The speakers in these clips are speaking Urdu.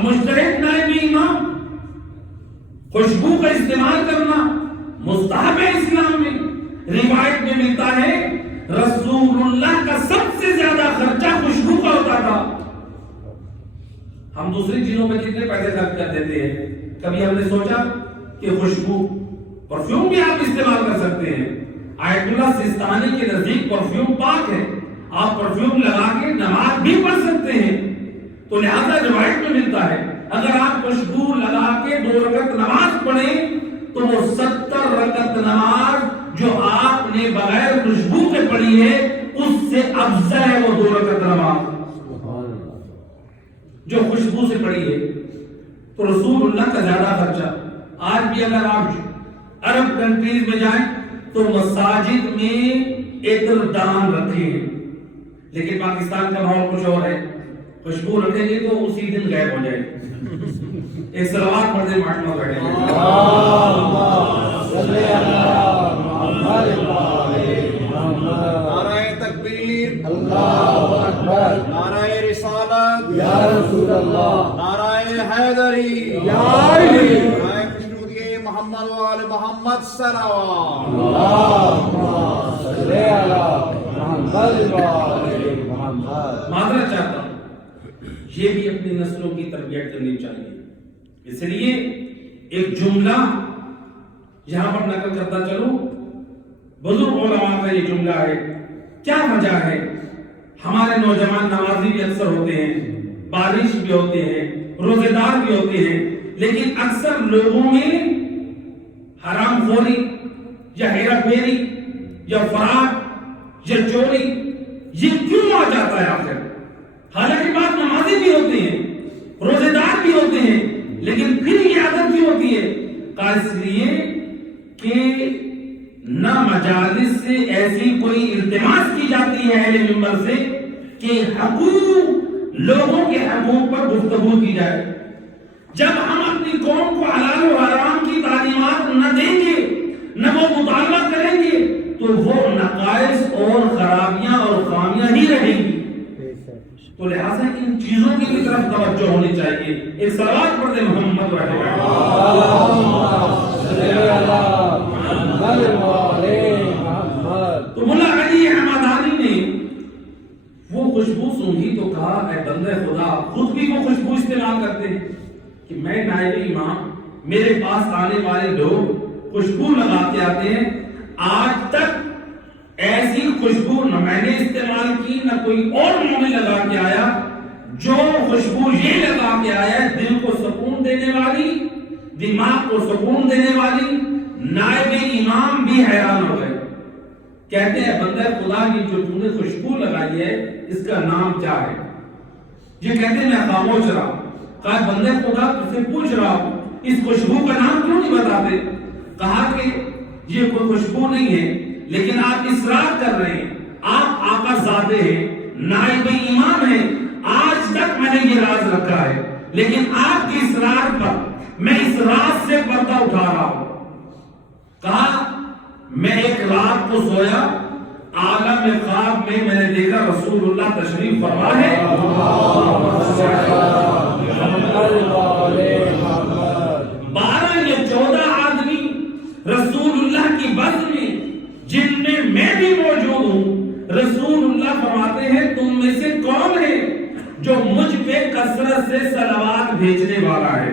اب مجتہد نائب امام خوشبو کا استعمال کرنا مستحب ہے اسلام میں. روایت میں ملتا ہے رسول اللہ کا سب سے زیادہ خرچہ خوشبو کا ہوتا تھا. ہم دوسری چیزوں پہ کتنے پیسے خرچ کر دیتے ہیں. کبھی ہم نے سوچا کہ خوشبو پرفیوم بھی آپ استعمال کر سکتے ہیں. آیت اللہ سستانی کے نزدیک پرفیوم پاک ہے, آپ پرفیوم لگا کے نماز بھی پڑھ سکتے ہیں. تو لہذا روایت میں ملتا ہے اگر آپ خوشبو لگا کے 2 رکعت نماز پڑھیں تو وہ 70 رکعت نماز جو آپ نے بغیر خوشبو کے پڑھی ہے اس سے افضل ہے وہ 2 رکعت نماز جو خوشبو سے پڑھی ہے. تو رسول اللہ کا زیادہ خرچہ. آج بھی اگر آپ عرب کنٹریز میں جائیں تو مساجد میں عطر دان رکھے ہیں, لیکن پاکستان کا ماحول کچھ اور ہے. خوشبو رکھیں گے تو اسی دن غائب ہو جائے. ایک صلوات پڑھ دیں ماٹما بیٹھے نعرہ تکبیر اللہ اکبر, نعرہ رسالت یا رسول اللہ, نعرہ حیدری یا علی, نعرہ خوشنودی محمد و آل محمد صلوات اللہم صلی علی محمد و آل محمد. معذرت چاہتا ہوں, یہ بھی اپنی نسلوں کی تربیت کرنی چاہیے. اس لیے ایک جملہ یہاں پر نقل کرتا چلوں, بزرگ علماء کا یہ جملہ ہے. کیا وجہ ہے؟ ہمارے نوجوان نمازی بھی اکثر ہوتے ہیں, بارش بھی ہوتے ہیں, روزے دار بھی ہوتے ہیں, لیکن اکثر لوگوں میں حرام خوری یا ہیرا پھیری یا فراڈ یا چوری یہ کیوں آ جاتا ہے آخر؟ حالانکہ بات نمازی بھی ہوتے ہیں, روزے دار بھی ہوتے ہیں, لیکن پھر یہ عادت کیوں ہوتی ہے؟ اس لیے کہ نہ مجالس سے ایسی کوئی التماس کی جاتی ہے اہل منبر سے کہ حقوق لوگوں کے حقوق پر گفتگو کی جائے. جب ہم اپنی قوم کو حلال و حرام کی تعلیمات نہ دیں گے, نہ وہ مطالبہ کریں گے, تو وہ نقائص اور خرابیاں اور خامیاں ہی رہیں گی. تو لہٰذا ان چیزوں کی بھی طرف توجہ ہونی چاہیے. ایک صلوات پڑھ دیں محمد تو مولا علی حمدانی نے وہ خوشبو سونگھی تو کہا اے بندے خدا, خود بھی وہ خوشبو استعمال کرتے ہیں کہ میں نائب امام, میرے پاس آنے والے لوگ خوشبو لگاتے آتے ہیں, آج تک ایسی خوشبو نہ میں نے استعمال کی نہ کوئی اور منہ میں لگا کے آیا جو خوشبو یہ لگا کے آیا دل کو سکون دینے والی, دماغ کو سکون دینے والی. نائب امام بھی حیران ہو گئے, کہتے ہیں بندہ خدا کی جو تم نے خوشبو لگائی ہے اس کا نام کیا ہے؟ یہ کہتے ہیں میں خاموش رہا. کہا بندہ خدا تجھ سے پوچھ رہا ہوں اس خوشبو کا نام کیوں نہیں بتاتے؟ کہا کہ یہ کوئی خوشبو نہیں ہے, لیکن آپ اصرار کر رہے ہیں, آپ آقا زادے ہیں, نائب امام ہیں, آج تک میں نے یہ راز رکھا ہے, لیکن آپ کے اصرار پر میں اس راز سے پردہ اٹھا رہا ہوں. کہا میں ایک رات کو سویا, عالم خواب میں میں نے دیکھا رسول اللہ تشریف فرما ہے. 12 یا 14 آدمی رسول اللہ کی بس میں, جن میں میں بھی موجود ہوں. رسول اللہ فرماتے ہیں تم میں سے کون ہے جو مجھ پہ کثرت سے صلوات بھیجنے والا ہے؟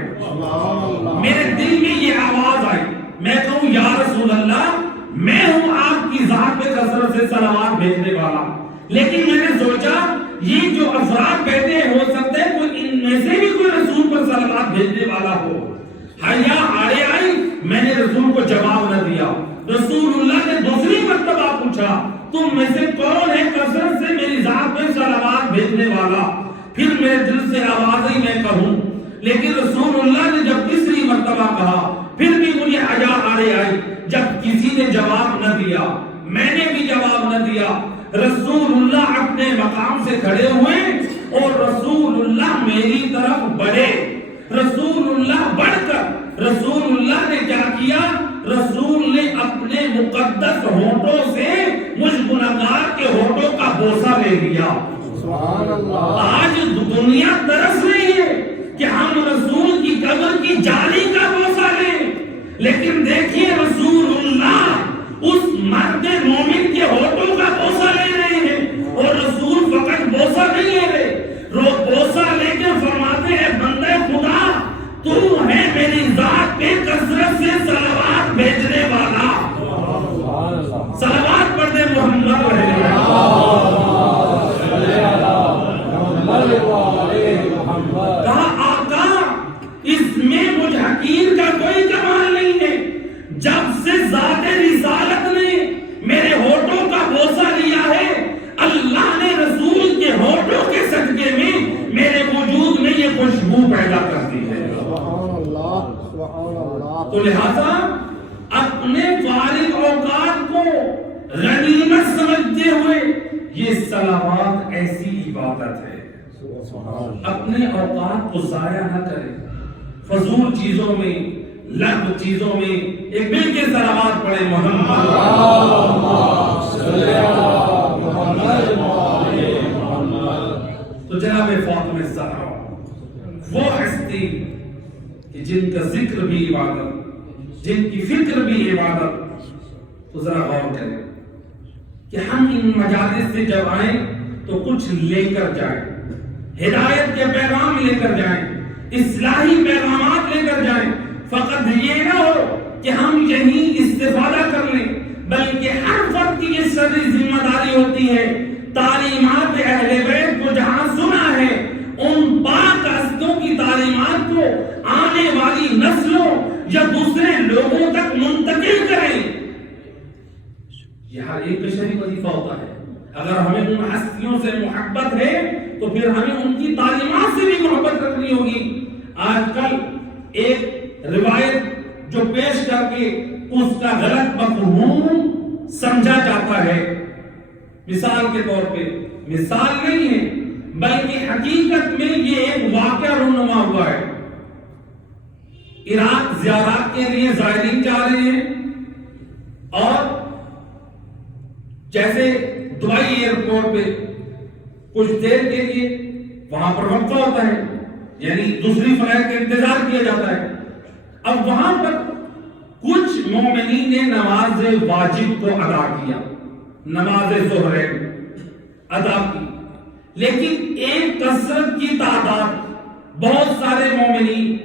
میرے دل میں یہ آواز آئی, میں کہوں یا رسول اللہ میں ہوں آپ کی ذات پہ کثرت سے صلوات بھیجنے والا. لیکن میں نے سوچا یہ جو افراد بیٹھے ہیں ہو سکتا ہے کوئی ان میں سے بھی کوئی رسول پر صلوات بھیجنے والا ہو. حیا آڑے آئی, میں نے رسول کو جواب نہ دیا. رسول اللہ نے دوسری مرتبہ پوچھا تم میں سے کون ہے کثرت سے میری ذات پہ صلوات بھیجنے والا؟ پھر میرے دل سے آواز آئی میں کہوں, لیکن رسول اللہ نے جب تیسری مرتبہ کہا پھر بھی مجھے حیا آڑے آئی. جب کسی نے جواب نہ دیا میں نے بھی جواب نہ دیا. رسول اللہ اپنے مقام سے کھڑے ہوئے اور رسول اللہ میری طرف بڑھے. رسول اللہ بڑھ کر رسول اللہ نے کیا کیا؟ رسول نے اپنے مقدس ہونٹوں سے مجھ گنہگار کے ہونٹوں کا بوسہ لے لیا. آج دنیا ترس رہی ہے کہ ہم قبر کی جالی کا بوسہ لیں، لیکن دیکھیے رسول اللہ اس مرد مومن کے ہونٹوں کا بوسہ لے رہے ہیں، اور رسول فقط بوسہ نہیں لے رہے، بوسہ لے کے فرماتے ہیں بندے خدا تو ہے میری ذات پہ کثرت سے صلوات بھیجنے والا، صلوات پڑھ دے محمد کہا آقا اس میں مجھ حقیر کا کوئی کمال نہیں ہے، جب سے ذات رسالت نے میرے ہونٹوں کا بوسہ لیا ہے، اللہ نے رسول کے ہونٹوں کے صدقے میں میرے وجود میں یہ خوشبو پیدا کر دی ہے۔ تو لہذا اپنے فارغ اوقات کو غنیمت سمجھتے ہوئے یہ صلوات ایسی عبادت ہے، اپنے اوقات کو ضائع نہ کریں، فضول چیزوں میں لغو چیزوں میں ایک مل کے صلوات پڑھے محمد تو جناب فاطمہ الزہرا وہ ہستی کہ جن کا ذکر بھی عبادت، جن کی فکر بھی عبادت، تو ذرا غور کریں کہ ہم ان مجالس سے جب آئیں تو کچھ لے کر جائیں، ہدایت کے پیغام لے کر جائیں، اصلاحی پیغامات لے کر جائیں، فقط یہ نہ ہو کہ ہم یہیں استفادہ کر لیں، بلکہ ہر فرد کی یہ ساری ذمہ داری ہوتی ہے تعلیمات اہل بیت کو جہاں سنا ہے ان پاک ہستوں کی تعلیمات کو آنے والی نسلوں یا دوسرے لوگوں تک منتقل کریں۔ یہ ہر ایک بشری وظیفہ ہوتا ہے، اگر ہمیں ان ہستیوں سے محبت ہے تو پھر ہمیں ان کی تعلیمات سے بھی محبت رکھنی ہوگی۔ آج کل ایک روایت جو پیش کر کے اس کا غلط مفہوم سمجھا جاتا ہے، مثال کے طور پہ، مثال نہیں ہے بلکہ حقیقت میں یہ ایک واقعہ رونما ہوا ہے۔ عراق زیارات کے لیے زائرین جا رہے ہیں اور جیسے دبئی ایئرپورٹ پہ کچھ دیر کے لیے وہاں پر وقفہ ہوتا ہے، یعنی دوسری فلائٹ کا انتظار کیا جاتا ہے۔ اب وہاں پر کچھ مومنین نے نماز واجب کو ادا کیا، نماز ظہر ادا کی، لیکن ایک کثرت کی تعداد بہت سارے مومنین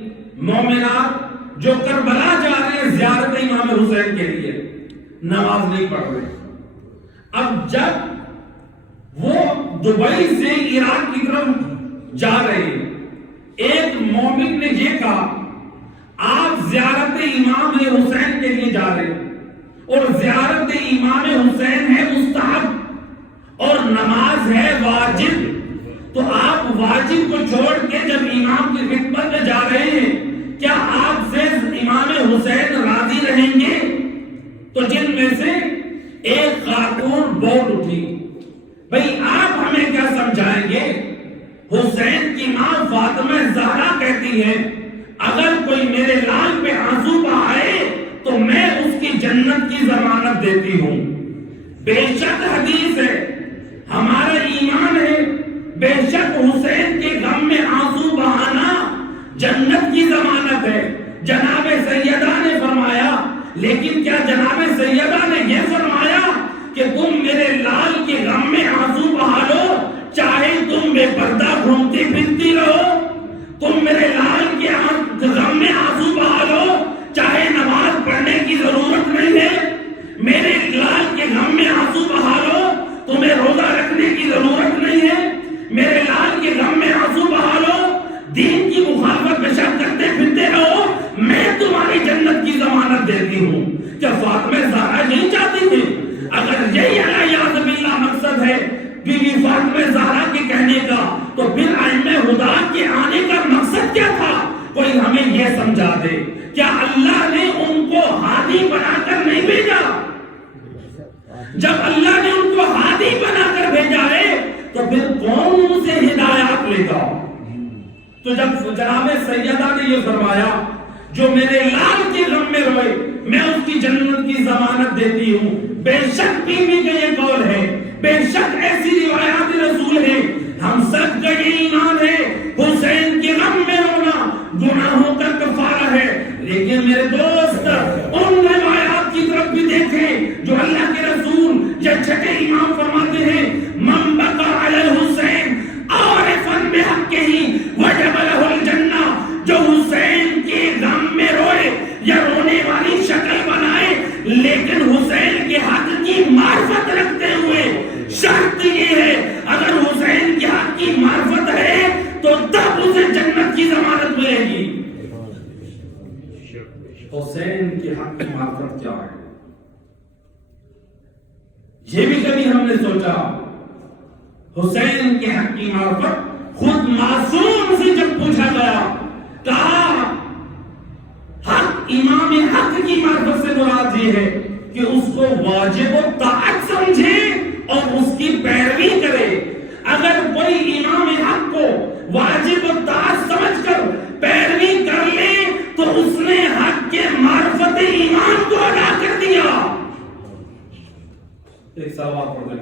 مومنات جو کربلا جا رہے ہیں زیارت امام حسین کے لیے نماز نہیں پڑھ رہے۔ اب جب وہ دبئی سے عراق کی طرف جا رہے ہیں، ایک مومن نے یہ کہا آپ زیارت امام حسین کے لیے جا رہے ہیں اور زیارت امام حسین ہے مستحب اور نماز ہے واجب، تو آپ واجب کو چھوڑ کے جب امام کی خدمت میں جا رہے ہیں کیا آپ سے امام حسین راضی رہیں گے؟ تو جن میں سے ایک خاتون بول اٹھی، بھئی آپ ہمیں کیا سمجھائیں گے؟ حسین کی ماں فاطمہ زہرا کہتی ہے اگر کوئی میرے لال پہ آنسو بہائے تو میں اس کی جنت کی ضمانت دیتی ہوں۔ بے شک حدیث ہے، ہمارا ایمان ہے، بے شک حسین کے غم میں آنسو بہانا جنت کی ضمانت ہے۔ جناب سیدہ نے فرمایا، لیکن کیا جناب سیدہ نے یہ فرمایا کہ تم میرے لال کے غم میں آنسو بہا لو چاہے تم بے پردہ گھومتی پھرتی رہو؟ تم میرے لال کے غم میں آنسو بہا لو چاہے نماز پڑھنے کی ضرورت نہیں ہے؟ میرے لال کے غم میں آنسو بہا لو تمہیں روزہ رکھنے کی ضرورت نہیں ہے؟ میرے لال کے غم میں آنسو بہا لو دین کی مخالفت میں شک کرتے پھرتے رہو، میں تمہاری جنت کی ضمانت دیتی ہوں۔ کیا فاطمہ زہرا نہیں چاہتی تھی؟ اگر یہی علیہ باللہ مقصد ہے بی بی فاطمہ زہرا کے کہنے کا تو پھر ائمہ ہدی کے آنے کا مقصد کیا تھا؟ کوئی ہمیں یہ سمجھا دے، کیا اللہ نے ان کو ہادی بنا کر نہیں بھیجا؟ جب اللہ نے ان کو ہادی بنا کر بھیجا ہے تو پھر کون ان سے ہدایات لے گا؟ تو جب جناب سیدہ نے یہ فرمایا جو میرے لال کے غم میں روئے میں اس کی جنت کی ضمانت دیتی ہوں، بے شک بیوی کا یہ قول ہے، بے شک ایسی روایات رسول ہے، ہم سب کا یہ ایمان ہے حسین کے غم میں رونا گناہوں کا لیکن حسین کے حق کی معرفت رکھتے ہوئے شرط یہ ہے اگر حسین کے حق کی معرفت ہے تو تب اسے جنت کی ضمانت ملے گی. حسین کے حق کی معرفت کیا ہے یہ بھی کبھی ہم نے سوچا؟ حسین کے حق کی معرفت خود معصوم سے جب پوچھا گیا کہا حق امام حق کی معرفت سے مراد یہ ہے کہ اس کو واجب و طاعت سمجھے اور اس کی پیروی کرے. اگر کوئی امام حق کو واجب و طاعت سمجھ کر پیروی کر لے تو اس نے حق کے معرفت ایمان کو ادا کر دیا. ایک سوال پڑھ دیں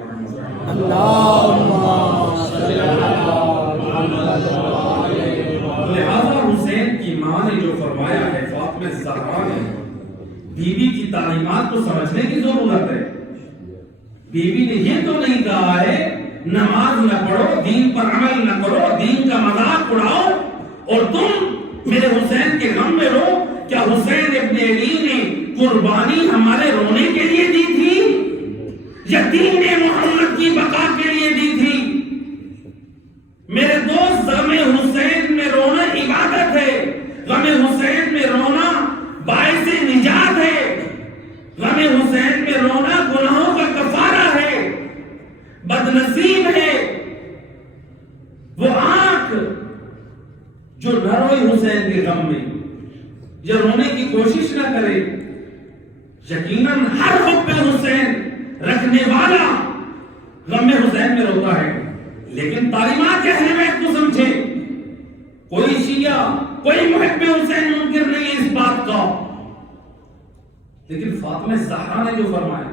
لہذا حسین کی ماں نے جو فرمایا ہے فاطمہ زہرا نے بیوی کی تعلیمات کو سمجھنے کی ضرورت ہے. بیوی نے یہ تو نہیں کہا ہے نماز نہ پڑھو دین پر عمل نہ کرو دین کا مذاق اڑاؤ اور تم میرے حسین کے غم میں رو. کیا حسین ابن علی نے قربانی ہمارے رونے کے لیے دی تھی یا دین محمد کی بقا کے لیے دی تھی؟ میرے دوست غم حسین میں رونا عبادت ہے. غم حسین میں رونا باعث نجات ہے. غم حسین میں رونا گناہوں کا کفارہ ہے. بدنصیب ہے وہ آنکھ جو نہ روئی حسین کے غم میں یا رونے کی کوشش نہ کرے. یقیناً ہر حب حسین رکھنے والا غم حسین میں روتا ہے لیکن تعلیمات اہمیت کو سمجھے. کوئی شیعہ کوئی محب حسین منکر نہیں ہے اس بات کا. لیکن فاطمہ زہرا نے جو فرمایا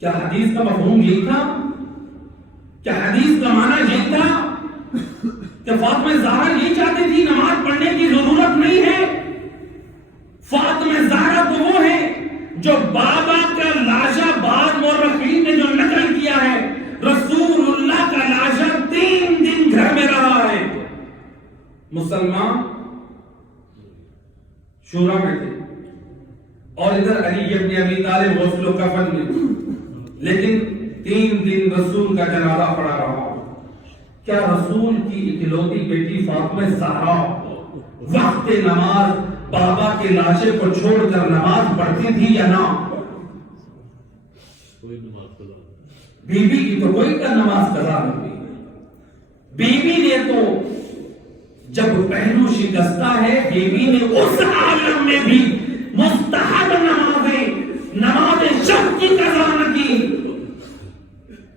کیا حدیث کا مفہوم یہی تھا؟ کیا حدیث کا معنی یہی تھا کہ فاطمہ زہرا یہی چاہتی تھی نماز پڑھنے کی ضرورت نہیں ہے؟ فاطمہ زہرا تو وہ ہے جو بابا کا لاشا بعض مورخین نے جو نقل کیا ہے رسول اللہ کا لاشا 3 دن گھر میں رہا ہے. مسلمان شورا میں تھے اور ادھر علی ابن ابی طالب غسل و کفن میں لیکن 3 دن رسول کا جنازہ پڑا رہا. کیا رسول کی اکلوتی بیٹی فاطمہ زہرا وقت نماز بابا کے لاشے کو چھوڑ کر نماز پڑھتی تھی یا نہ؟ بی بی کی تو کوئی کا نماز قضا نہیں ہوئی. بی بی نے تو جب پہلو شکستہ ہے بی بی نے اس عالم میں بھی مستحب نماز شب کی قضا نہ کی.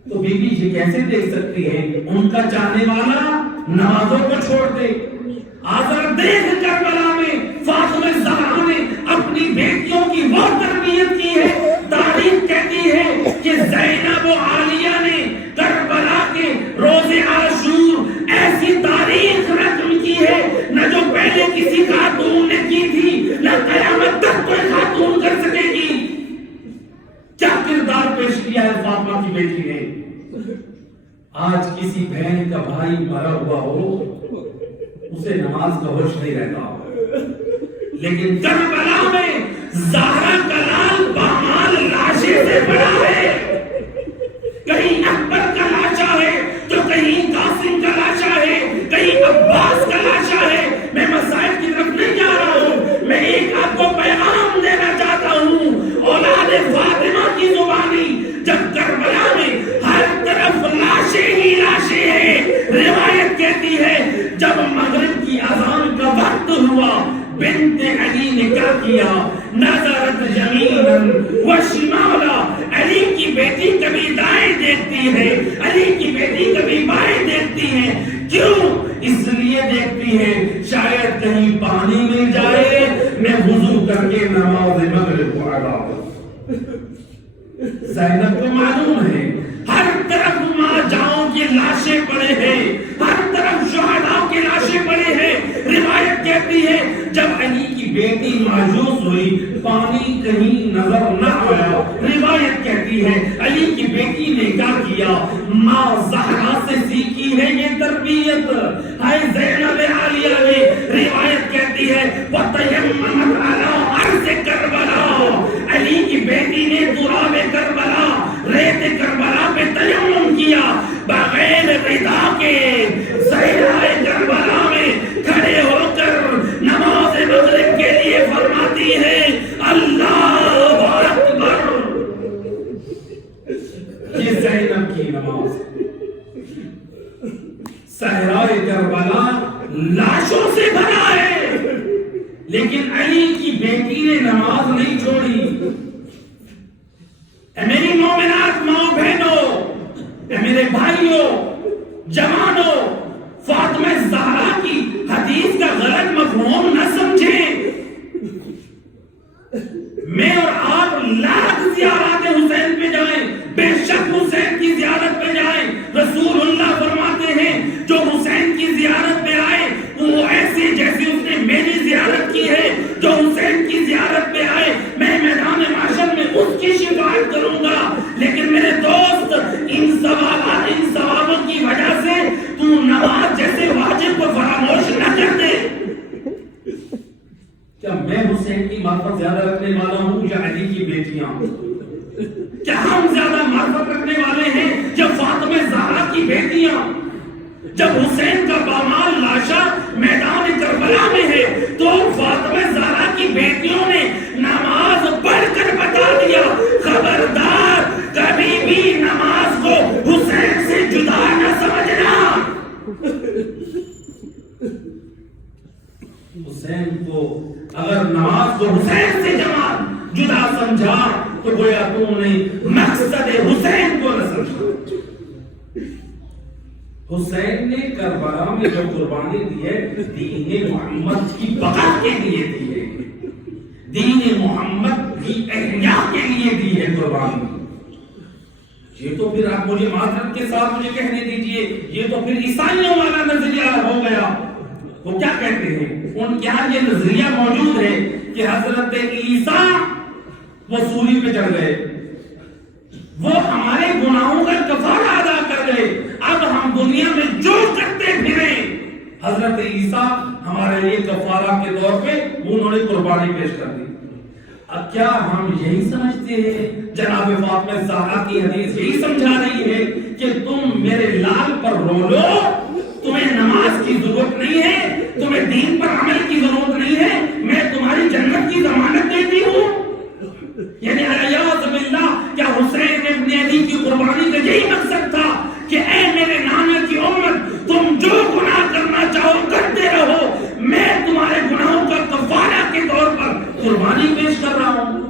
تو بی بی یہ کیسے دیکھ سکتی ہے ان کا چاہنے والا نمازوں کو چھوڑ دے؟ آزر دیکھ کربلا میں فاطمہ زہرا نے اپنی بیٹیوں کی وہ تربیت کی ہے. تاریخ کہتی ہے کہ زینب و عالیہ نے کربلا کے روز عاشور ایسی تاریخ رقم کی ہے نہ جو پہلے کسی خاتون نے کی تھی نہ قیامت تک کوئی خاتون کر سکے گی. کیا کردار پیش کیا ہے فاطمہ کی بیٹی نے؟ آج کسی بہن کا بھائی مرا ہوا ہو اسے نماز کا ہوش نہیں رہتا لیکن کربلا میں زہرا کا لال بامال لاشے سے بڑا ہے. کہیں اکبر کا لاشا ہے تو کہیں قاسم کا لاشا ہے کہیں عباس کا لاشا ہے. میں مسائل کی طرف نہیں جا رہا ہوں. میں ایک آپ کو پیغام دینا چاہتا ہوں اولاد فاطمہ کی زبانی جب کربلا میں ہر طرف لاشیں ہی لاشیں ہیں. روایت کہتی ہے جب مغرب کی اذان کا وقت ہوا بنت علی نے کیا کیا؟ نظرت یمیناً و شمالا. علی کی بیٹی کبھی دائیں دیکھتی ہے علی کی بیٹی کبھی بائیں دیکھتی ہے. کیوں؟ اس لیے دیکھتی ہے شاید کہیں پانی مل جائے میں وضو کر کے نماز مغرب کو ادا کروں. زینب کو معلوم ہے ہر طرف ماں جاؤں کی لاشیں پڑے ہیں ہر طرف شہداء کی لاشیں پڑے ہیں. روایت کہتی ہے جب علی کی بیٹی مایوس ہوئی پانی کہیں نظر نہ آیا. روایت کہتی ہے علی کی بیٹی نے کیا کیا؟ ماں زہرا سے سیکھی ہے یہ تربیت. ہے زینب عالیہ نے روایت کہتی ہے وَتَيَمَّمَتْ عَلَىٰ عَرْضِ كَرْبَلَا. کربلا لاشوں سے بھرا ہے، لیکن علی کی بیٹی نے نماز نہیں چھوڑی۔ اے میری مومنات ماں بہنوں، اے میرے بھائیوں جوانوں، فاطمہ زہرا کی حدیث کا غلط مفہوم نہ سمجھیں۔ میں اور آپ لاکھ زیارات حسین پہ جائیں، بے شک حسین کی زیارت پہ جائیں۔ رسول اللہ فرماتے ہیں جو حسین کی زیارت پہ آئے وہ ایسے جیسے اس نے میری زیارت کی ہے۔ جو حسین کی زیارت پہ آئے میں میدان محشر میں اس کی شفاعت کروں گا۔ لیکن میرے دوست، ان ثوابوں کی وجہ سے تو نماز جیسے واجب کو فراموش نہ کر دے۔ کیا میں حسین کی معرفت زیادہ رکھنے والا ہوں یا علی کی بیٹیاں؟ کیا ہم زیادہ معرفت رکھنے والے ہیں یا فاطمہ زہرا کی بیٹیاں؟ جب حسین کا پامال لاشا میدان کربلا میں ہے تو فاطمہ زہرا کی بیٹیوں نے نماز پڑھ کر بتا دیا، خبردار کبھی بھی نماز کو حسین سے جدا نہ سمجھنا۔ حسین کو اگر نماز کو حسین سے جدا سمجھا تو گویا تم نے مقصد حسین کو نہ سمجھا۔ حسین نے کربلا میں جو قربانی دی ہے دین محمد کی بقا کے لیے دی ہے، دین محمد کی احیاء کے لیے دی ہے قربانی۔ یہ تو پھر آپ مجھے معذرت کے ساتھ مجھے کہنے دیجئے، یہ تو پھر عیسائیوں والا نظریہ ہو گیا۔ وہ کیا کہتے ہیں؟ ان کے ہاں یہ نظریہ موجود ہے کہ حضرت عیسیٰ وہ سولی پہ چڑھ گئے، وہ ہمارے گناہوں کا کفارہ ادا کر گئے، اب ہم دنیا میں جو کرتے پھریں حضرت عیسیٰ ہمارے لیے کفارہ کے طور پہ انہوں نے قربانی پیش کر دی۔ اب کیا ہم یہی سمجھتے ہیں؟ جناب فاطمہ زہرا کی حدیث یہی سمجھا رہی ہے کہ تم میرے لال پر رو لو، تمہیں نماز کی ضرورت نہیں ہے، تمہیں دین پر عمل کی ضرورت نہیں ہے، میں تمہاری جنت کی ضمانت دیتی ہوں۔ یعنی الیاذ باللہ، کیا حسین ابن علی کی قربانی کا یہی مقصد تھا کہ اے میرے نانا کی امت، تم جو گناہ کرنا چاہو کرتے رہو، میں تمہارے گناہوں کا کفارہ کے طور پر قربانی پیش کر رہا ہوں؟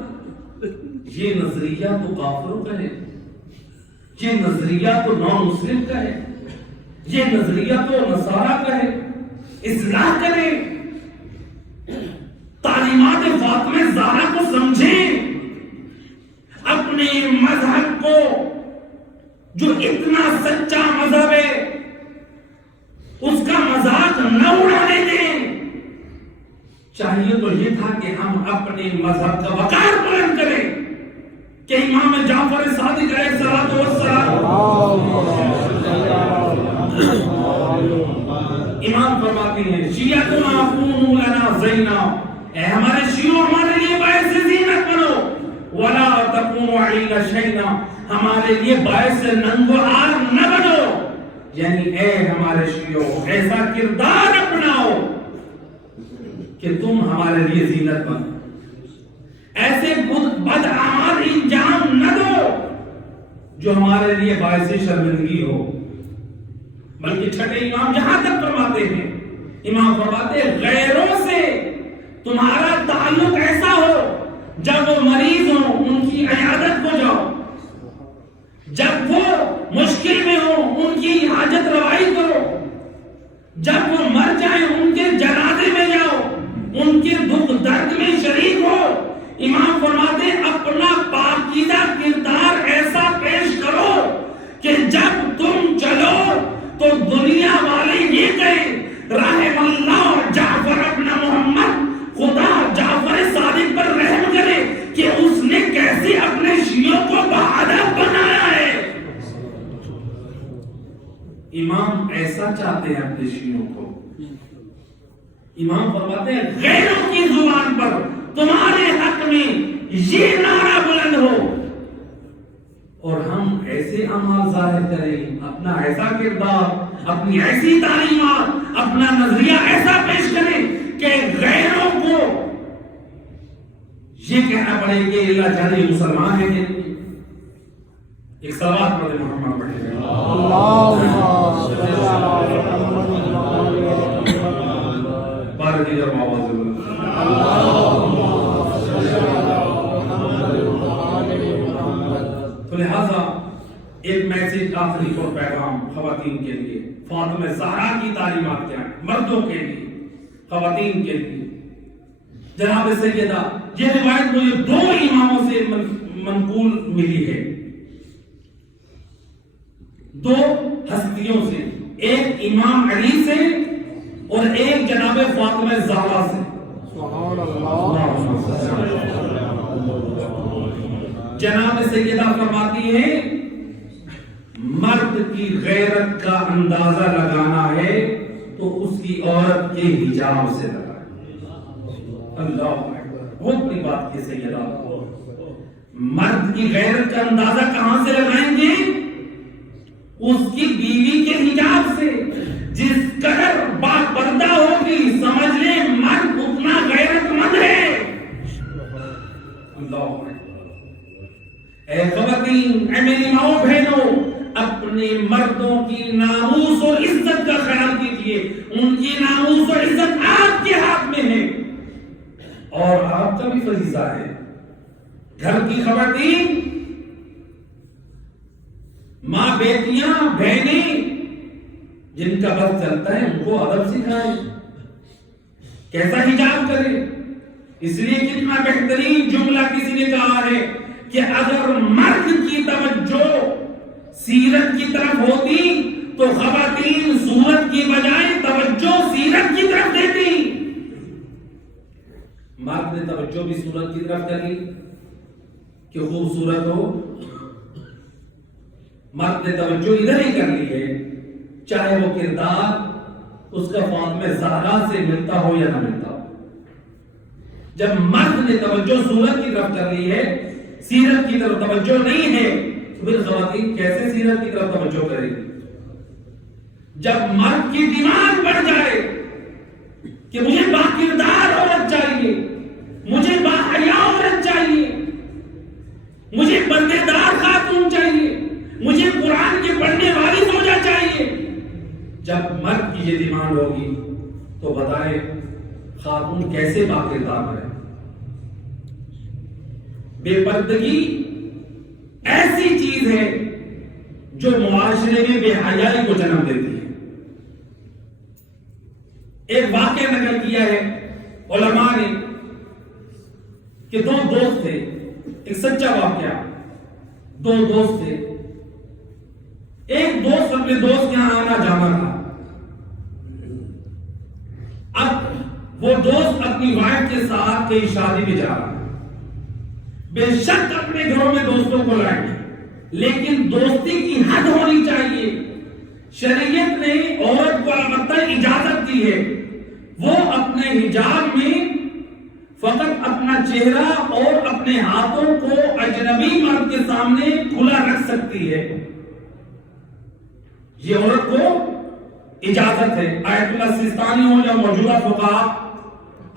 یہ نظریہ تو کافروں کا ہے، یہ نظریہ تو نان مسلم کا ہے، یہ نظریہ تو نصارہ کا ہے۔ اصلاح کریں، تعلیمات فاطمہ زہرا کو سمجھیں، اپنے مذہب کو جو اتنا سچا مذہب ہے اس کا مذاق نہ اڑانے دیں۔ چاہیے تو یہ تھا کہ ہم اپنے مذہب کا وقار بلند کریں کہ امام جعفر صادق علیہ الصلوۃ والسلام امام فرماتے ہیں شیعتنا کونوا لنا زینا، اے ہمارے شیعوں ہمارے لیے باعث زینت بنو، ولا تکونوا علینا شینا، ہمارے لیے باعث ننگ و عار نہ بنو۔ یعنی اے ہمارے شیعوں ایسا کردار اپناؤ کہ تم ہمارے لیے زینت بنو، ایسے بد اعمال انجام نہ دو جو ہمارے لیے باعث شرمندگی ہو۔ بلکہ چھٹے امام یہاں تک فرماتے ہیں، امام فرماتے ہیں غیروں سے تمہارا تعلق ایسا ہو جب وہ مریض ہوں ان کی عیادت کو جاؤ، جب وہ مشکل میں ہوں ان کی حاجت روائی کرو، جب وہ مر جائیں ان کے جنازے میں جاؤ، ان کے دکھ درد میں شریک ہو۔ امام فرماتے ہیں اپنا پاکیزہ کردار ایسا پیش کرو کہ جب تم چلو تو دنیا والے یہ کہیں رحم اللہ جعفر ابن محمد، خدا جعفر صادق پر رحم کرے کہ اس نے کیسے اپنے شیعوں کو بہادر بنایا ہے۔ امام ایسا چاہتے ہیں اپنے شیعوں کو۔ امام فرماتے ہیں غیروں کی زبان پر تمہارے حق میں یہ نعرہ بلند ہو اور ہم ایسے اعمال ظاہر کریں، اپنا ایسا کردار، اپنی ایسی تعلیمات، اپنا نظریہ ایسا پیش کریں کہ غیروں کو یہ کہنا پڑے کہ اللہ جانے مسلمان ہے کہ ایک صلوات پڑھیں محمد پڑھیں۔ بارہ دیگر آواز تو لہذا ایک میسج آخری اور پیغام خواتین کے لیے، فاطمہ زہرا کی تعلیمات کیا ہیں مردوں کے لیے، خواتین کے لیے. جناب سیدہ یہ روایت مجھے دو اماموں سے منقول ملی ہے، دو ہستیوں سے، ایک امام علی سے اور ایک جناب فاطمہ زہرا سے. سبحان اللہ. جناب سیدہ فرماتی ہے مرد کی غیرت کا اندازہ لگانا ہے تو اس کی عورت کے حجاب سے لگائیں. اللہ اکبر، بہت بڑی بات کی سیدہ. مرد کی غیرت کا اندازہ کہاں سے لگائیں گے؟ اس کی بیوی کے حجاب سے. جس قدر باپردہ ہوگی سمجھ لیں مرد اتنا غیرت مند ہے. اللہ اکبر. اے خواتین، اے میری ماؤں بہنوں، اپنے مردوں کی ناموس اور عزت کا خیال کیجیے. ان کی ناموس اور عزت آپ کے ہاتھ میں ہے اور آپ کا بھی فریضہ ہے. گھر کی خواتین، ماں، بیٹیاں، بہنیں جن کا بس چلتا ہے ان کو ادب سکھائیں، کیسا حجاب کرے. اس لیے کتنا بہترین جملہ کسی نے کہا ہے کہ اگر مرد کی توجہ سیرت کی طرف ہوتی تو خواتین صورت کی بجائے توجہ سیرت کی طرف دیتی. مرد نے توجہ بھی صورت کی طرف کری کہ خوبصورت ہو، مرد نے توجہ ادھر ہی کر لی ہے، چاہے وہ کردار اس کا فاطمہ زہرا سے ملتا ہو یا نہ ملتا ہو. جب مرد نے توجہ صورت کی طرف کر لی ہے، سیرت کی طرف توجہ نہیں ہے، تو پھر خواتین کیسے سیرت کی طرف توجہ کرے گی؟ جب مرد کی ڈیمانڈ بڑھ جائے کہ مجھے باکردار عورت چاہیے، مجھے باحیا عورت چاہیے، مجھے پردے دار خاتون چاہیے، مجھے قرآن کے پڑھنے والی زوجہ چاہیے، جب مرد کی یہ ڈیمانڈ ہوگی تو بتائیں خاتون کیسے باکردار ہے؟ بے پردگی ایسی چیز ہے جو معاشرے میں بے حیائی کو جنم دیتی ہے. ایک واقعہ نقل کیا ہے علماء نے کہ دو دوست تھے، ایک سچا واقعہ. دو دوست تھے، ایک دوست اپنے دوست کے یہاں آنا جانا تھا. اب وہ دوست اپنی وائف کے ساتھ کئی شادی میں جا رہا ہے. بے شک اپنے گھروں میں دوستوں کو لائیں گے، لیکن دوستی کی حد ہونی چاہیے. شریعت نے عورت کو البتہ اجازت دی ہے وہ اپنے حجاب میں فقط اپنا چہرہ اور اپنے ہاتھوں کو اجنبی مرد کے سامنے کھلا رکھ سکتی ہے. یہ عورت کو اجازت ہے. آیت اللہ سیستانی ہو یا موجودہ فقہاء،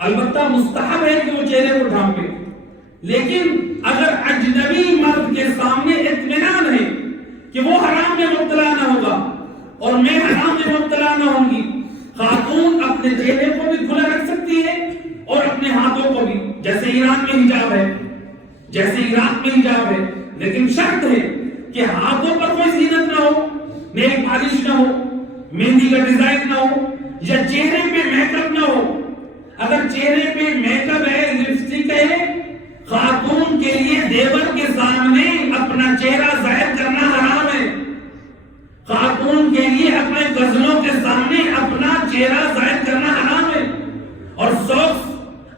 البتہ مستحب ہے کہ وہ چہرے کو ڈھانپے، لیکن اگر اجنبی مرد کے سامنے اطمینان ہے کہ وہ حرام میں مبتلا نہ ہوگا اور میں حرام میں مبتلا نہ ہوں گی، خاتون اپنے چہرے کو بھی کھلا رکھ سکتی ہے اور اپنے ہاتھوں کو بھی، جیسے ایران میں حجاب ہے، جیسے عراق میں حجاب ہے. لیکن شرط ہے کہ ہاتھوں پر کوئی زینت نہ ہو، نیل پالش نہ ہو، مہندی کا ڈیزائن نہ ہو، یا چہرے پہ میک اپ نہ ہو. اگر چہرے پہ میک اپ ہے، لپسٹک ہے، خاتون کے لیے دیور کے سامنے اپنا چہرہ ظاہر کرنا حرام ہے. خاتون کے لیے اپنے کزنوں کے سامنے اپنا چہرہ ظاہر کرنا حرام ہے. اور سوکس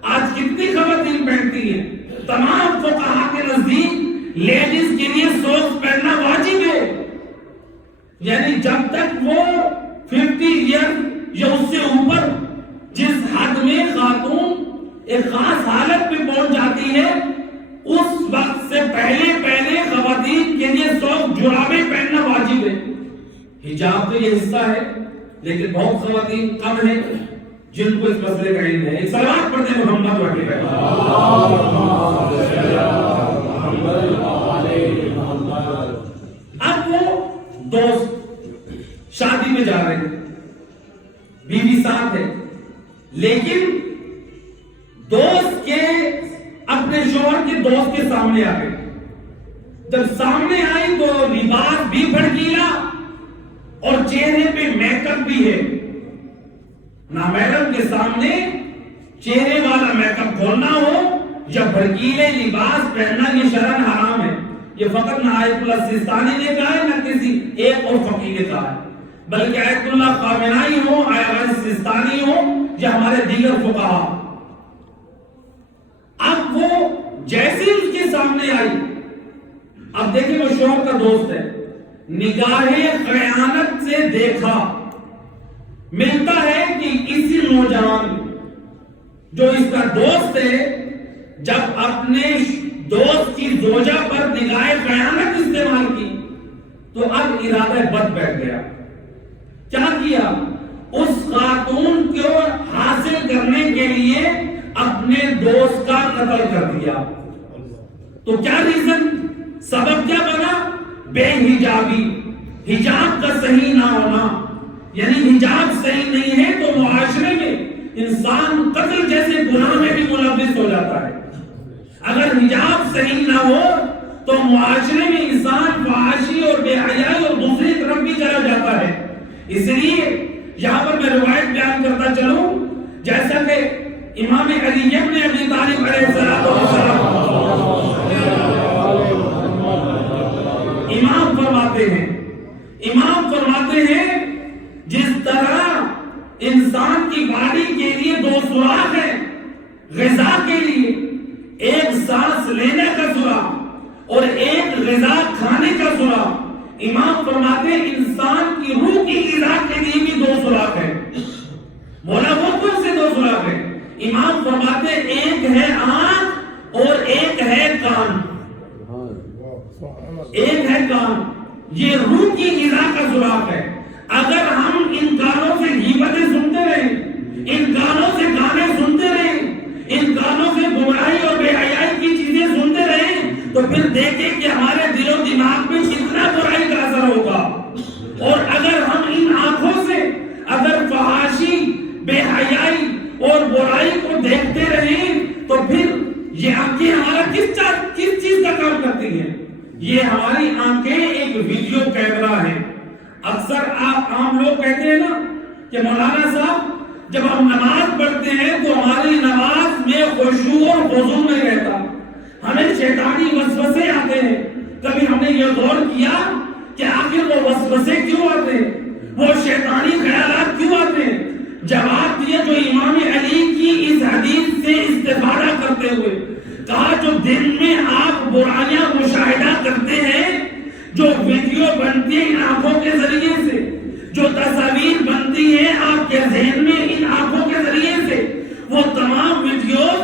آج کتنی خواتین پہنتی ہیں. تمام فقہاء کے نزدیک لیڈیز کے لیے سوکس پہننا واجب ہے. یعنی جب تک وہ 50 ایئر یا اس سے اوپر جس حد میں خاتون ایک خاص حالت میں پہنچ جاتی ہے، اس وقت سے پہلے خواتین کے لیے سوکس جرابیں پہننا واجب ہے. حجاب تو یہ حصہ ہے، لیکن بہت خواتین کم ہیں جن کو اس مسئلے کا علم ہے. ایک صلوات پڑھتے ہیں محمد وحی پہ. اب وہ دوست شادی میں جا رہے ہیں، بیوی ساتھ ہے، لیکن دوست کے اپنے شوہر کے دوست کے سامنے آ گئے. جب سامنے آئی تو لباس بھی بھڑکیلا اور چہرے پہ میک اپ بھی ہے. نامحرم کے سامنے چہرے والا میک اپ کھولنا ہو یا بھڑکیلے لباس پہننا یہ شرعاً حرام ہے. یہ فقط نہ آیت اللہ سیستانی نے کہا ہے نہ کسی ایک اور فقیر نے کہا ہے، بلکہ آیت اللہ خامنائی ہو، آیت اللہ سیستانی ہو یا ہمارے دیگر فقہا. اب وہ جیسے اس کے سامنے آئی، اب دیکھیں وہ شوہر کا دوست ہے، نگاہ خیانت سے دیکھا. ملتا ہے کہ اسی نوجوان جو اس کا دوست ہے جب اپنے دوست کی زوجہ پر نگاہ خیانت استعمال کی تو اب ارادہ بد بیٹھ گیا. کیا کیا؟ اس خاتون کو حاصل کرنے کے لیے اپنے دوست کا قتل کر دیا. تو کیا ریزن، سبب کیا بنا؟ بے حجابی، حجاب کا صحیح نہ ہونا. یعنی حجاب صحیح نہیں ہے تو معاشرے میں انسان قتل جیسے گناہ میں بھی ملوث ہو جاتا ہے. اگر حجاب صحیح نہ ہو تو معاشرے میں انسان فحاشی اور بے حیائی اور دوسری طرف بھی چلا جاتا ہے. اس لیے یہاں پر میں روایت بیان کرتا چلوں، جیسا کہ امام علی ابن ابی طالب علیہ السلام امام فرماتے ہیں جس طرح انسان کی باڈی کے لیے دو سوراخ ہیں، غذا کے لیے ایک سانس لینے کا سوراخ اور ایک غذا کھانے کا سوراخ، امام فرماتے ہیں انسان کی روح کی غذا کے لیے بھی دو سوراخ ہیں. مولا وہ کون سے دو سوراخ ہیں؟ امام فرماتے ہیں ایک ہے آنکھ اور ایک ہے کان. ایک ہے کان، یہ روح کی غذا کا سوراخ ہے. اگر ہم ان کانوں سے غیبتیں سنتے رہیں، ان کانوں سے گانے سنتے رہیں، ان کانوں سے گمراہی اور بے حیائی کی چیزیں سنتے رہیں تو پھر دیکھیں کہ ہمارے دل و دماغ میں کتنا برائی کا اثر ہوگا. اور اگر ہم ان آنکھوں سے اگر فحاشی، بے حیائی اور برائی کو دیکھتے رہیں تو پھر یہ آنکھیں ہمارا کس چیز کا کام کرتی ہیں؟ یہ ہماری آنکھیں ایک ویڈیو کیمرہ ہے. اکثر عام لوگ کہتے ہیں نا کہ مولانا صاحب جب ہم نماز پڑھتے ہیں تو ہماری نماز میں خشوع اور خضوع نہیں رہتا، ہمیں شیطانی وسوسے آتے ہیں. کبھی ہم نے یہ غور کیا کہ آخر وہ وسوسے کیوں آتے ہیں، وہ شیطانی خیالات کیوں آتے ہیں؟ جواب دیا جو امام علی کی اس حدیث سے استفادہ کرتے ہوئے کہا جو دن میں آپ برائیاں مشاہدہ کرتے ہیں، جو ویڈیو بنتی ہے ان آنکھوں کے ذریعے سے، جو تصاویر بنتی ہے آپ کے ذہن میں ان آنکھوں کے ذریعے سے، وہ تمام ویڈیوز،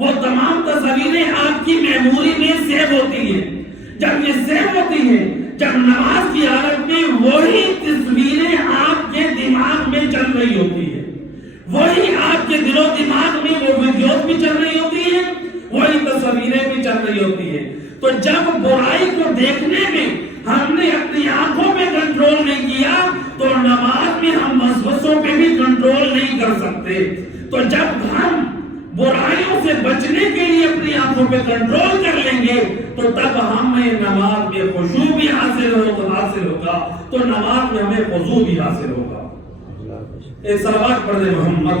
وہ تمام تصاویریں آپ کی میموری میں سیو ہوتی ہیں. جب یہ سیو ہوتی ہیں، جب نماز کی حالت میں وہی تصویریں آپ کے دماغ میں چل رہی ہوتی ہیں، وہی آپ کے دل و دماغ میں وہ ویڈیوز بھی چل رہی ہوتی ہیں، وہی تصویریں بھی چل رہی ہوتی ہیں. تو جب برائی کو دیکھنے میں ہم نے اپنی آنکھوں میں کنٹرول نہیں کیا تو نماز میں ہم وسوسوں پہ بھی کنٹرول نہیں کر سکتے. تو جب ہم برائیوں سے بچنے کے لیے اپنی آنکھوں پہ کنٹرول کر لیں گے تو تب ہمیں نماز میں خشوع بھی حاصل ہوگا، تو نماز میں ہمیں خضوع بھی حاصل ہوگا. ایک صلوات پڑھ دیں محمد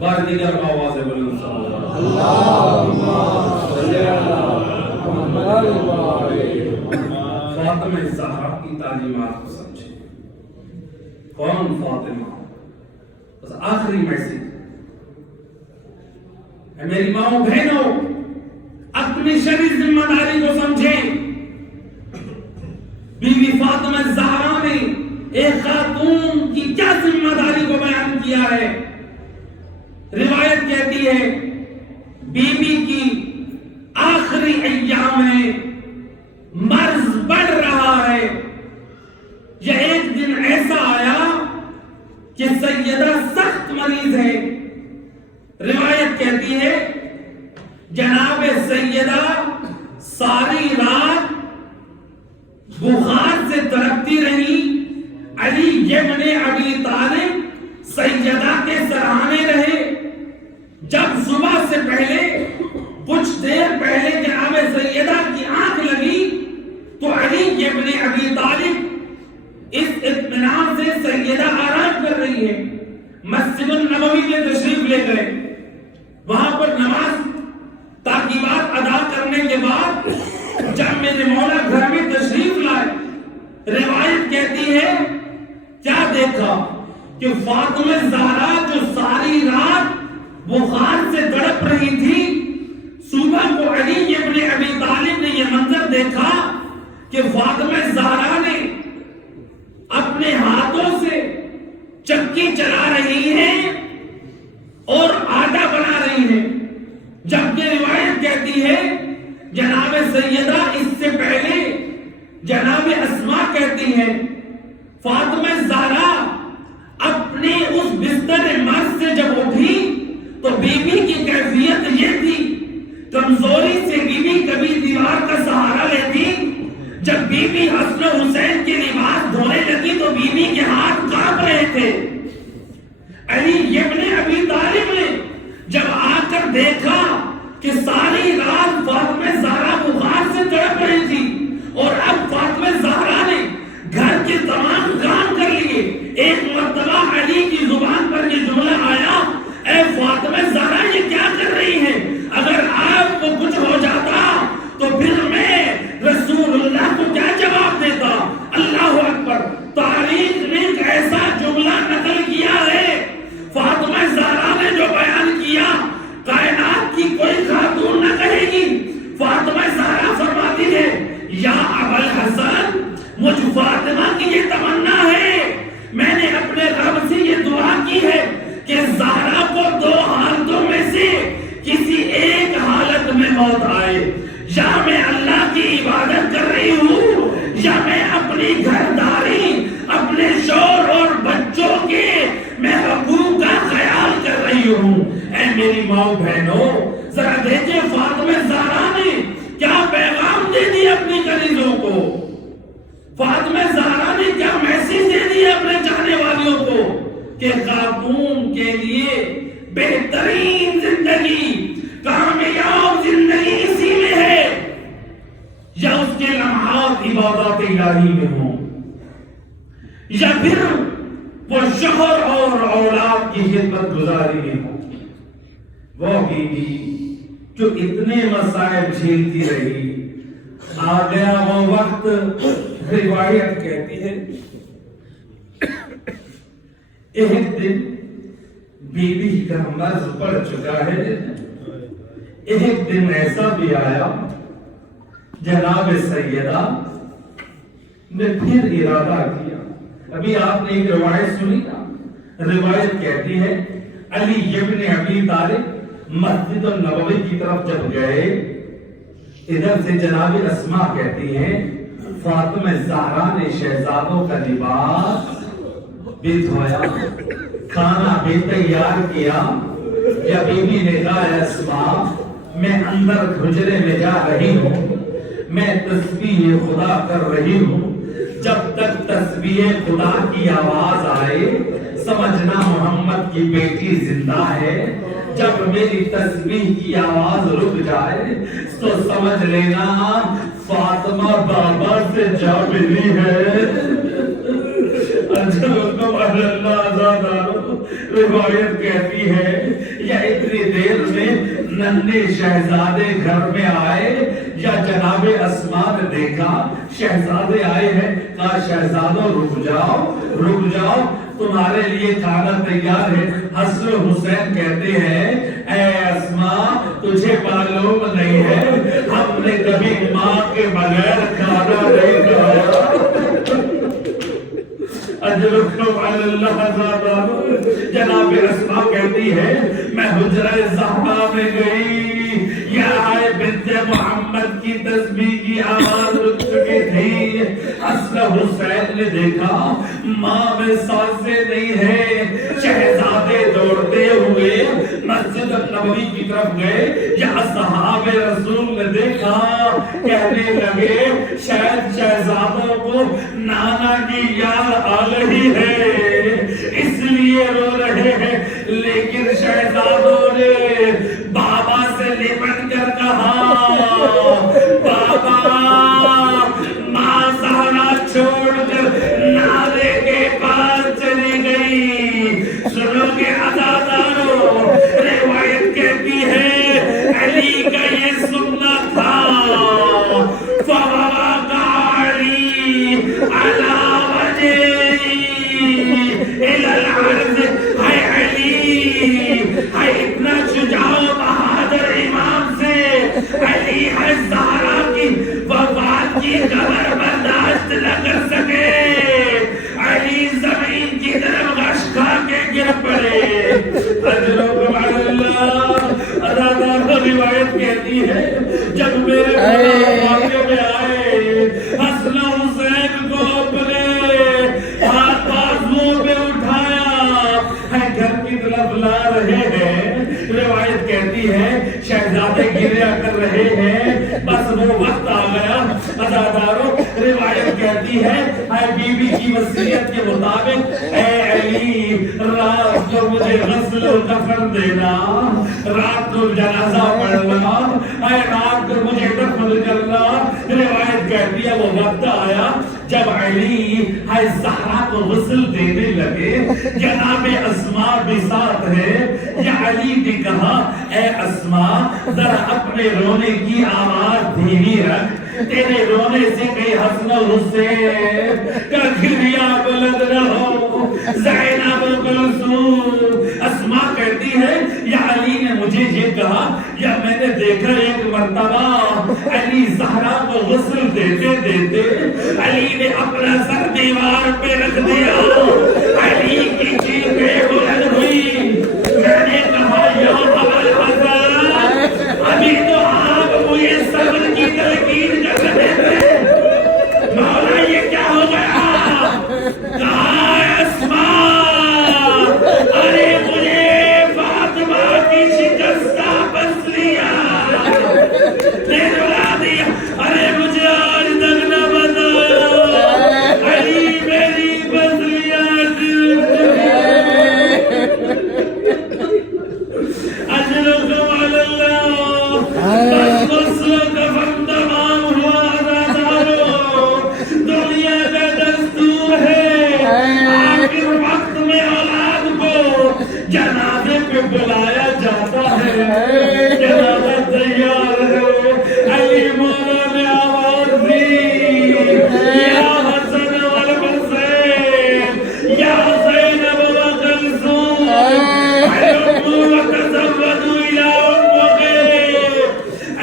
بار دیگر آواز بلند فاطمہ زہرا کی تعلیمات کو سمجھے. کون فاطمہ؟ بس آخری میسج ہے میری ماؤں بہنوں، اپنی شرعی ذمہ داری کو سمجھیں. بی بی فاطمہ زہرا نے ایک خاتون کی کیا ذمہ داری کو بیان کیا ہے. روایت کہتی ہے بی بی کی آخری ایام میں مرض بڑھ رہا ہے. یہ ایک دن ایسا آیا کہ سیدہ سخت مریض ہے. روایت کہتی ہے جناب سیدہ ساری ابن ابی طالب سیدہ کے سراہنے رہے. جب صبح سے پہلے کچھ دیر پہلے جناب سیدہ کی آنکھ لگی تو علی ابن ابی طالب اس اطمینان سے سیدہ آرام کر رہی ہے مسجد النبوی میں تشریف لے گئے. وہاں پر نماز تعقیبات ادا کرنے کے بعد جب میرے مولا گھر میں تشریف لائے، روایت کہتی ہے کیا دیکھا کہ فاطمہ زہرا جو ساری رات بخار سے تڑپ رہی تھی، صبح کو علی ابن ابی طالب نے یہ منظر دیکھا کہ فاطمہ زہرا نے اپنے ہاتھوں سے چکی چلا رہی ہیں اور آٹا بنا رہی ہیں. جبکہ روایت کہتی ہے جناب سیدہ اس سے پہلے جناب اسماء کہتی ہیں فاطمہ زہرا اپنے اس بستر مرض سے جب اٹھی تو بی بی کی کیفیت یہ تھی، کمزوری سے بی بی کبھی دیوار کا سہارا لیتی. جب بی بی حسن و حسین کے لباس دھونے لگی تو بی بی کے ہاتھ کانپ رہے تھے. علی ابن ابی طالب نے جب آ کر دیکھا کہ ساری رات فاطمہ زہرا بخار سے تڑپ رہی تھی اور اب فاطمہ زہرا نے گھر کے تمام کام کر لیے، ایک مرتبہ علی کی زبان پر یہ جملہ آیا، اے فاطمہ زہرا یہ کیا کر رہی ہے؟ اگر آپ کو کچھ ہو جاتا تو پھر میں رسول اللہ کو کیا جواب دیتا؟ اللہ اکبر. تاریخ نے ایک ایسا جملہ نقل کیا ہے فاطمہ زہرا نے جو بیان کیا کائنات کی کوئی خاتون نہ کہے گی. فاطمہ زہرا فرماتی ہے یا ابوالحسن مجھ فاطمہ کی یہ تمنا ہے، میں نے اپنے رب سے یہ دعا کی ہے کہ زہرا کو دو حالتوں میں سے کسی ایک حالت میں موت آئے، یا میں اللہ کی عبادت کر رہی ہوں یا میں اپنی گھرداری اپنے شوہر اور بچوں کے میں حقوق کا خیال کر رہی ہوں. اے میری ماں بہنوں ذرا دیکھیں فاطمہ زہرا نے کیا پیغام دے دی اپنی کنیزوں کو، فاطمہ زہرا نے کیا میسج دے دی اپنے چاہنے والیوں کو کہ خاتون کے لیے بہترین زندگی کامیاب زندگی اسی میں ہے، یا اس کے لمحات عبادات الہی میں ہوں، یا پھر وہ شوہر اور اولاد کی خدمت گزاری میں ہوں. وہ بیوی جو اتنے مسائل جھیلتی رہی، آ گیا وہ وقت، روایت کہتی ہے ایک دن بی بی کا مرض پڑ چکا ہے. ایک دن ایسا بھی آیا جناب سیدہ نے پھر ارادہ کیا. ابھی آپ نے ایک روایت سنی نا، روایت کہتی ہے علی ابن ابی طالب مسجد النبوی کی طرف جب گئے، ادھر سے جناب اسماء کہتی ہیں فاطمہ زہرا نے شہزادوں کا لباس بھی دھویا، کھانا بھی تیار کیا. یا بی بی نے کہا اسماء میں اندر حجرے میں جا رہی ہوں، میں تسبیح خدا کر رہی ہوں، جب تک تسبیح خدا کی آواز آئے سمجھنا محمد کی بیٹی زندہ ہے، جب میری تسبیح کی آواز رک جائے تو سمجھ لینا فاطمہ بابا سے جا ملی ہے. روایت کہتی ہے یا اتنی دیر میں ننھے شہزادے گھر میں آئے، یا جناب اسماء نے دیکھا شہزادے آئے ہیں، کہا شہزادوں رک جاؤ تمہارے لیے کھانا تیار ہے. حسن حسین کہتے ہیں اے اسماء تجھے معلوم نہیں ہے ہم نے کبھی ماں کے بغیر کھانا نہیں کھایا. جناب اسماء کہتی ہے میں حجرہ زہرا میں گئی، یا بنت محمد کی تسبیح کی آواز رک چکی تھی. حسن حسین نے دیکھا ماں میں سانسیں نہیں ہے، شہزادے دوڑتے ہوئے مسجد نبوی کی طرف گئے، یا اصحاب رسول نے دیکھا، کہنے لگے شاید شہزادوں کو نانا کی یاد آ رہی ہے اس لیے رو رہے ہیں، لیکن شہزادوں نے بابا سے لپٹ کر کہا بابا ماں زہرا چھوڑ کر نالے کے پاس چلی گئی۔ سنو گے عزادارو، روایت کہتی ہے علی کا یہ سننا تھا، فوقع علی علی وجهه الى الارض۔ ہے علی، ہے اتنا شجاع و بہادر امام سے علی ہے زہرا کی وفات کی خبر برداشت نہ کر سکے، علی زمین کی طرف غش کھا کے گر پڑے۔ اجرکم علی اللہ۔ روایت کہتی ہے جب میرے واقعے میں آئے، حسن حسین کو اپنے ہاتھ بازو پہ اٹھایا ہے، گھر کی طرف لا رہے ہیں۔ روایت کہتی ہے شہزادے گریا کر رہے ہیں، بس وہ وقت آ گیا عزادارو۔ روایت کہتی ہے اے بی بی کی وصیت کے مطابق اے علی رات کو مجھے غسل و کفن دینا، رات کو جنازہ پڑھنا، اے رات کو مجھے دفن کرنا۔ روایت کہتی ہے وہ وقت آیا جب علی ہے زہرا کو غسل دینے لگے، جناب اسماء بھی ساتھ ہے، یا علی نے کہا اے اسماء ذرا اپنے رونے کی آواز دھیمی رکھ، تیرے رونے سے کہیں حسن و حسین کا گریہ بلند نہ ہو۔ زینب و کلثوم، اسماء کہتی ہے یا علی نے مجھے یہ کہا یا میں نے دیکھا ایک مرتبہ علی زہرا کو غسل دیتے دیتے علی نے اپنا سر دیوار پہ رکھ دیا، علی کی چیخیں بلند ہوئی۔ میں نے کہا یا ابوالحسن، ابھی تو آپ مجھے صبر کی تلقین کر رہے تھے، مولا یہ کیا ہو گیا؟ کہا اسماء ارے مجھے فاطمہ کی شکستہ بس لیا، دلا دیا، ارے مجھے آج تک نہ بتایا علی میری بس لیا۔ اجرکم علی اللہ۔ بس غسل و کفن تمام ہوا عزادارو، دنیا کا دستور ہے آخر وقت میں اولاد کو جنازے پہ بلایا جاتا ہے، جنازہ تیار ہے، علی مولا نے آواز دی یا حسن والحسین، یا حسین و کلثوم، حلموا وتزودوا الی امکم۔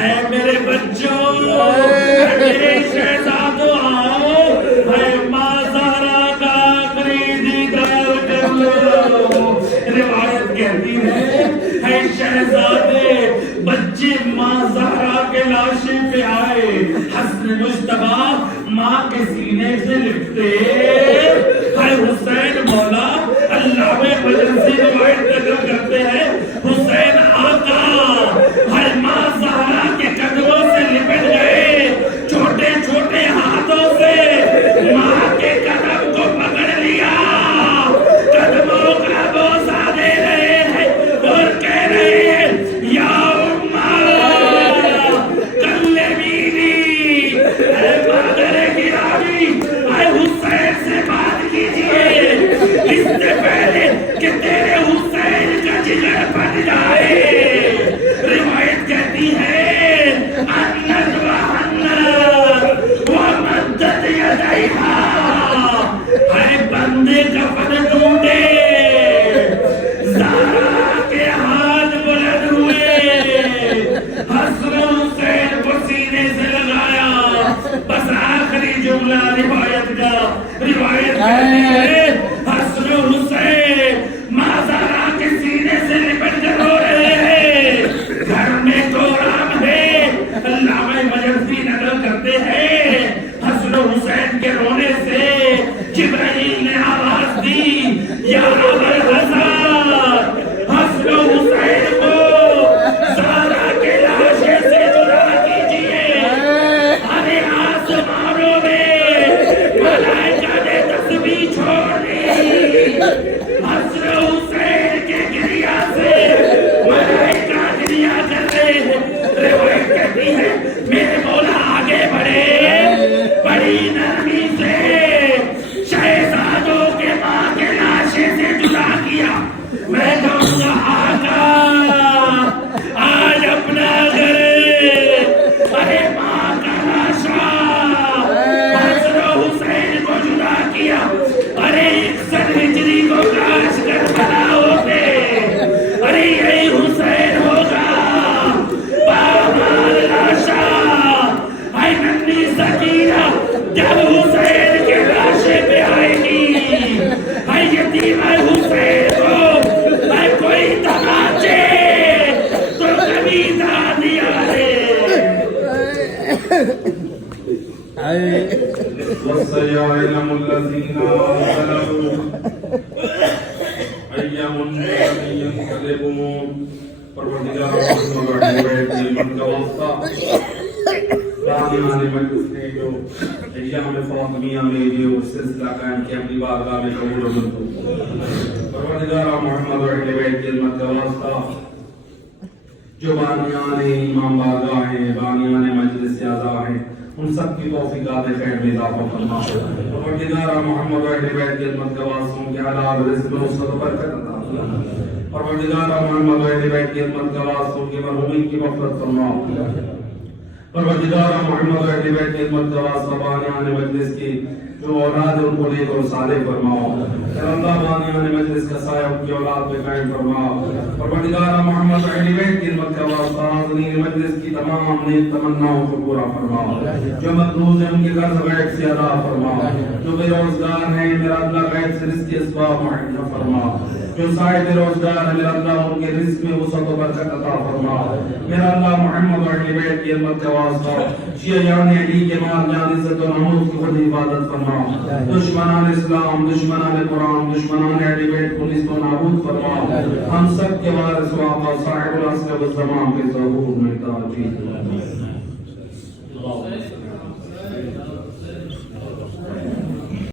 اے میرے بچوں، اے میرے شہزادوں، آؤ اے ماں زہرا کا آخری دیدار کر لو۔ روایت کہتی ہے شہزادے بچے ماں زہرا کے لاشے پہ آئے، حسن مجتبیٰ ماں کے سینے سے لپٹے، ہے حسین مولا اللہ میں مجلسی روایت نقل کرتے ہیں حسین آقا ہے ماں زہرا کے قدموں سے لپٹ گئے، چھوٹے چھوٹے ہاتھوں سے ماں کے قدم کو پکڑ لیا، قدموں کا بوسہ دے رہے ہیں اور کہہ رہے ہیں یا حسین سے بات کیجئے اس سے پہلے کہ تیرے حسین کا جگر پھٹ جائے۔ روایت کہتی ہے انت وحنت ومدت یدیہا، ہے بندے کفن ڈھونڈے، زہرا کے ہاتھ بلند ہوئے، حسن حسین کو سینے سے لگایا۔ بس آخری جملہ روایت کا، روایت کہتی ہے حسن حسین ماں زہرا کے سینے سے لپٹ کر رو رہے ہیں، گھر میں کورام ہے۔ علامہ مجلسی نقل کرتے ہیں حسن حسین کے رونے سے جبرائیل نے آواز دی یا ابوالحسن، حسن حسین کو أيام الذين ظلموا أيام ينقلبون پروردگار من کا واسطہ رامیان مجلس نے جو ایام فاطمیہ میں جو سلسلہ قائم کیا اپنی بارگاہ میں قبول و منظور پروردگار محمد و اہل بیت کی خدمت کا واسطہ جو بانیان امام بارگاہ ہیں بانیان مجلس اعضاء ہیں ان سب کی توفیقات خیر میں اضافہ فرما پروردگار محمد و اہل بیت کی خدمت کا واسطہ ان کے حلال رزق میں وسعت و برکت عطا فرما پروردگار محمد و اہل بیت کی خدمت کا واسطہ ان کے مرحومین کی مغفرت فرما پروردگار محمد و اہل بیت کی خدمت کا واسطہ بانیان مجلس کی جو اولاد ان کو نیک اور صالح فرماؤ اے اللہ بانیان مجلس کا سایہ ان کی اولاد پہ قائم فرماؤ پروردگار محمد و اہل بیت کی خدمت کا واسطہ حاضرین مجلس کی تمام نیک تمناؤں کو پورا فرماؤ جو مقروض ہیں ان کے قرض غیب سے ادا فرماؤ جو بے روزگار ہیں میرا اللہ غیب سے رزق کے اسباب معین فرماؤ جو صاحب روزگار ہے میرا اللہ ان کے رزق میں وسعت و برکت عطا فرما میرا اللہ محمد و اہل بیت کی خدمت کا واسطہ شیعہ جان علی کے مال جان عزت و نمود کی خود حفاظت فرما دشمنان اسلام دشمنان قرآن دشمنان اہل بیت کو نیست و نابود فرما ہم سب کے وارث و آقا صاحب العصر والزمان کے ظہور میں تاجید